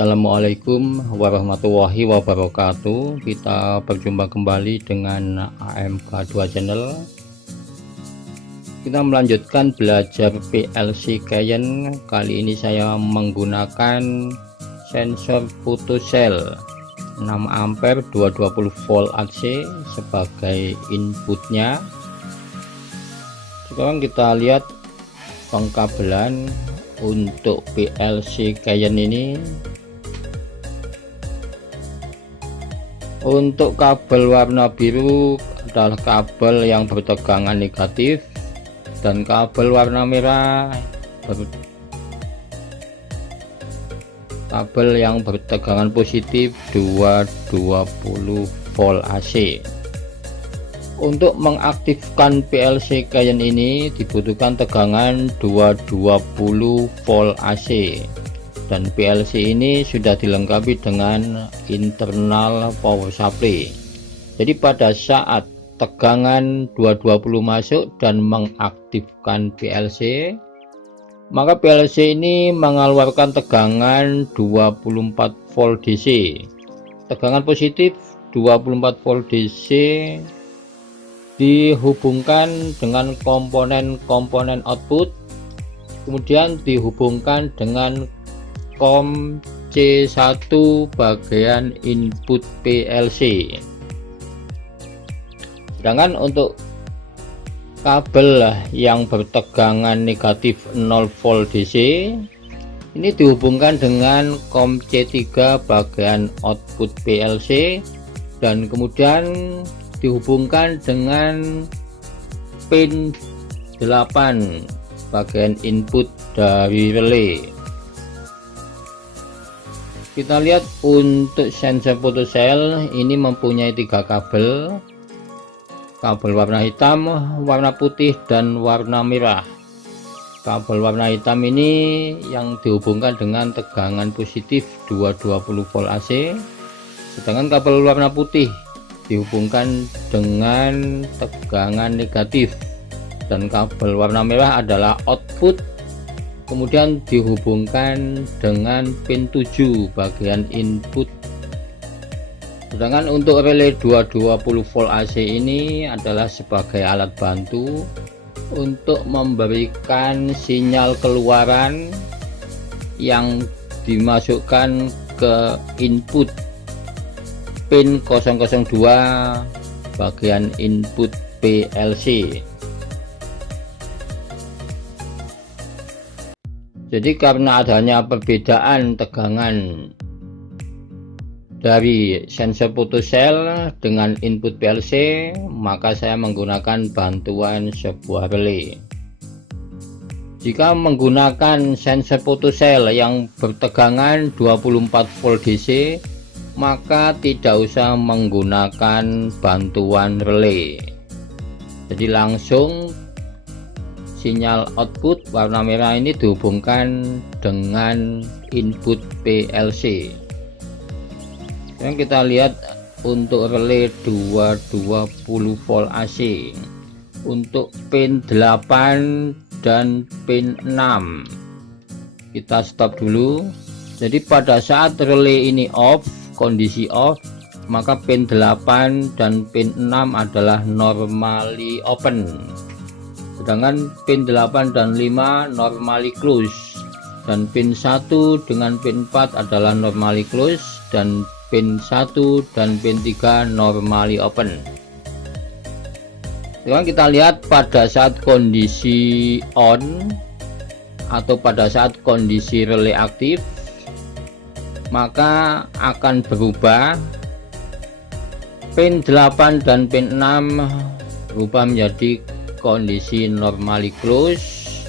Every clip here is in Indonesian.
Assalamualaikum warahmatullahi wabarakatuh. Kita berjumpa kembali dengan AMK2 Channel. Kita melanjutkan belajar PLC Cayenne. Kali ini saya menggunakan sensor photocell 6 ampere 220 volt AC sebagai inputnya. Sekarang kita lihat pengkabelan untuk PLC Cayenne ini. Untuk kabel warna biru adalah kabel yang bertegangan negatif, dan kabel warna merah kabel yang bertegangan positif 220 volt AC. Untuk mengaktifkan PLC Cayenne ini dibutuhkan tegangan 220 volt AC, dan PLC ini sudah dilengkapi dengan internal power supply. Jadi pada saat tegangan 220 masuk dan mengaktifkan PLC, maka PLC ini mengeluarkan tegangan 24 volt DC. Tegangan positif 24 volt DC dihubungkan dengan komponen output, kemudian dihubungkan dengan COM C1 bagian input PLC. Sedangkan untuk kabel yang bertegangan negatif 0 volt DC ini dihubungkan dengan COM C3 bagian output PLC, dan kemudian dihubungkan dengan pin 8 bagian input dari relay. Kita lihat untuk sensor photocell ini mempunyai 3 kabel warna hitam, warna putih, dan warna merah. Kabel warna hitam ini yang dihubungkan dengan tegangan positif 220 volt AC, sedangkan kabel warna putih dihubungkan dengan tegangan negatif, dan kabel warna merah adalah output, kemudian dihubungkan dengan pin 7 bagian input. Sedangkan untuk relay 220 volt AC ini adalah sebagai alat bantu untuk memberikan sinyal keluaran yang dimasukkan ke input pin 002 bagian input PLC. Jadi karena adanya perbedaan tegangan dari sensor photocell dengan input PLC, maka saya menggunakan bantuan sebuah relay. Jika menggunakan sensor photocell yang bertegangan 24 volt DC, maka tidak usah menggunakan bantuan relay. Jadi langsung sinyal output warna merah ini dihubungkan dengan input PLC. Yang kita lihat untuk relay 220 volt AC untuk pin 8 dan pin 6 kita stop dulu. Jadi pada saat relay ini off, kondisi off, maka pin 8 dan pin 6 adalah normally open, sedangkan pin 8 dan 5 normally close, dan pin 1 dengan pin 4 adalah normally close, dan pin 1 dan pin 3 normally open. Sekarang kita lihat pada saat kondisi on atau pada saat kondisi relay aktif, maka akan berubah. Pin 8 dan pin 6 berubah menjadi kondisi normally close,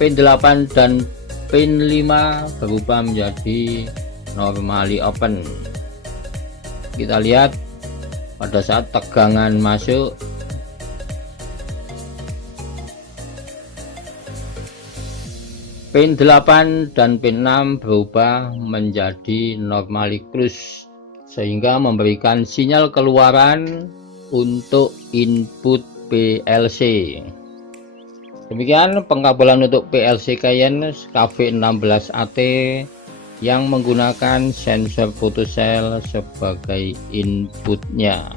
pin 8 dan pin 5 berubah menjadi normally open. Kita lihat pada saat tegangan masuk, pin 8 dan pin 6 berubah menjadi normally close, sehingga memberikan sinyal keluaran untuk input PLC. Demikian pengkabelan untuk PLC Cayenne KV16AT yang menggunakan sensor photocell sebagai inputnya.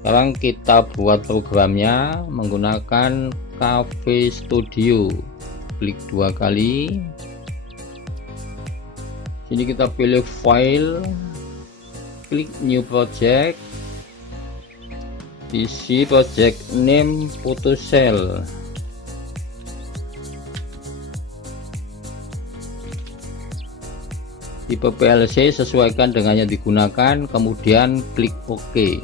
Sekarang kita buat programnya menggunakan Cafe Studio. Klik 2 kali. Sini kita pilih file, klik new project, isi project name photocell. Tipe PLC sesuaikan dengan yang digunakan, kemudian klik OK.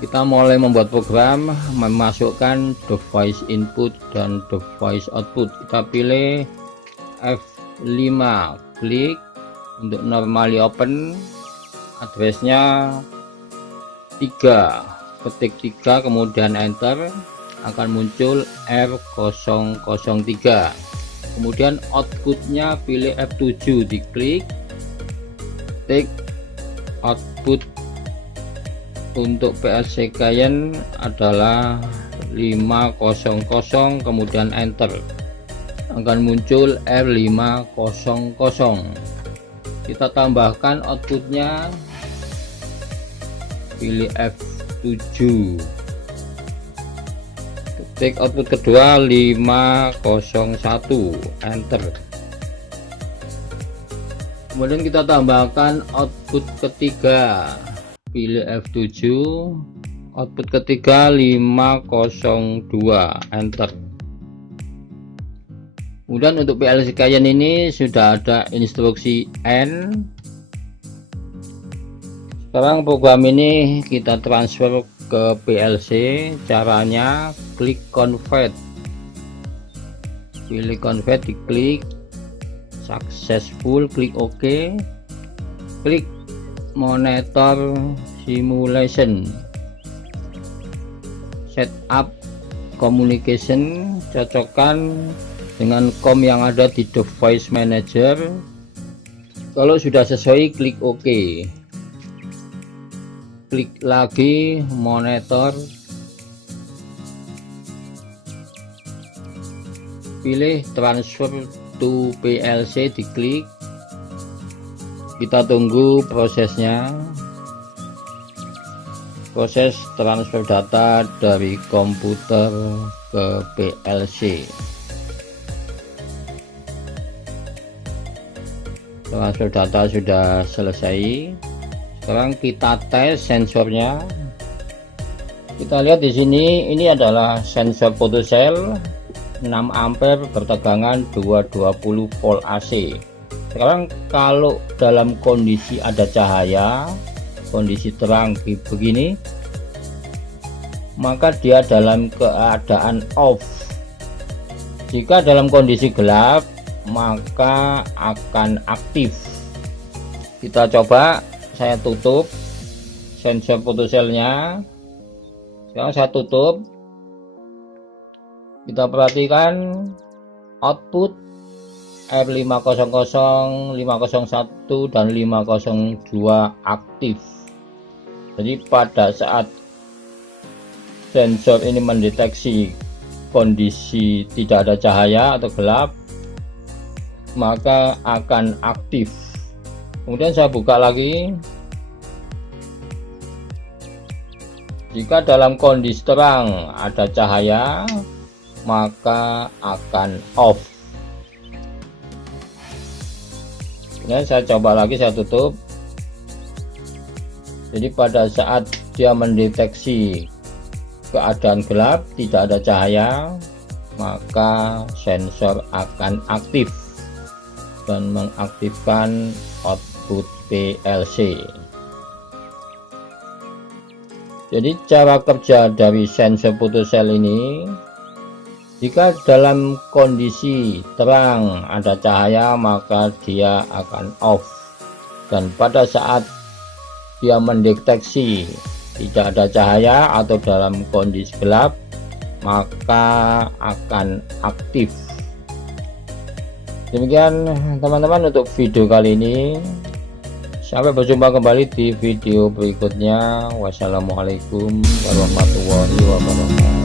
Kita mulai membuat program, memasukkan device input dan device output. Kita pilih F5, klik untuk normally open, addressnya 3, ketik 3 kemudian enter, akan muncul R003. Kemudian outputnya pilih F7, diklik, ketik output untuk PLC Cayenne adalah 500, kemudian enter, akan muncul R500. Kita tambahkan outputnya, pilih F7, ketik output kedua 501, enter. Kemudian kita tambahkan output ketiga, pilih F7, output ketiga 502, enter. Kemudian untuk PLC Cayenne ini sudah ada instruksi N. Sekarang program ini kita transfer ke PLC. Caranya klik convert, pilih convert, diklik, successful, klik OK, klik monitor simulation, setup communication, cocokkan dengan COM yang ada di device manager. Kalau sudah sesuai, klik OK, klik lagi monitor, pilih transfer to PLC, diklik. Kita tunggu prosesnya, proses transfer data dari komputer ke PLC. Transfer data sudah selesai. Sekarang kita tes sensornya. Kita lihat di sini, ini adalah sensor photocell 6 ampere bertegangan 220 volt AC. Sekarang kalau dalam kondisi ada cahaya, kondisi terang begini, maka dia dalam keadaan off. Jika dalam kondisi gelap, maka akan aktif. Kita coba, saya tutup sensor photocellnya. Sekarang saya tutup. Kita perhatikan output R500, 501 dan 502 aktif. Jadi pada saat sensor ini mendeteksi kondisi tidak ada cahaya atau gelap, maka akan aktif. Kemudian saya buka lagi. Jika dalam kondisi terang ada cahaya, maka akan off. Kemudian saya coba lagi, saya tutup. Jadi pada saat dia mendeteksi keadaan gelap, tidak ada cahaya, maka sensor akan aktif dan mengaktifkan output PLC. Jadi cara kerja dari sensor photocell ini, jika dalam kondisi terang ada cahaya, maka dia akan off, dan pada saat dia mendeteksi tidak ada cahaya atau dalam kondisi gelap, maka akan aktif. Demikian teman-teman untuk video kali ini. Sampai berjumpa kembali di video berikutnya. Wassalamualaikum warahmatullahi wabarakatuh.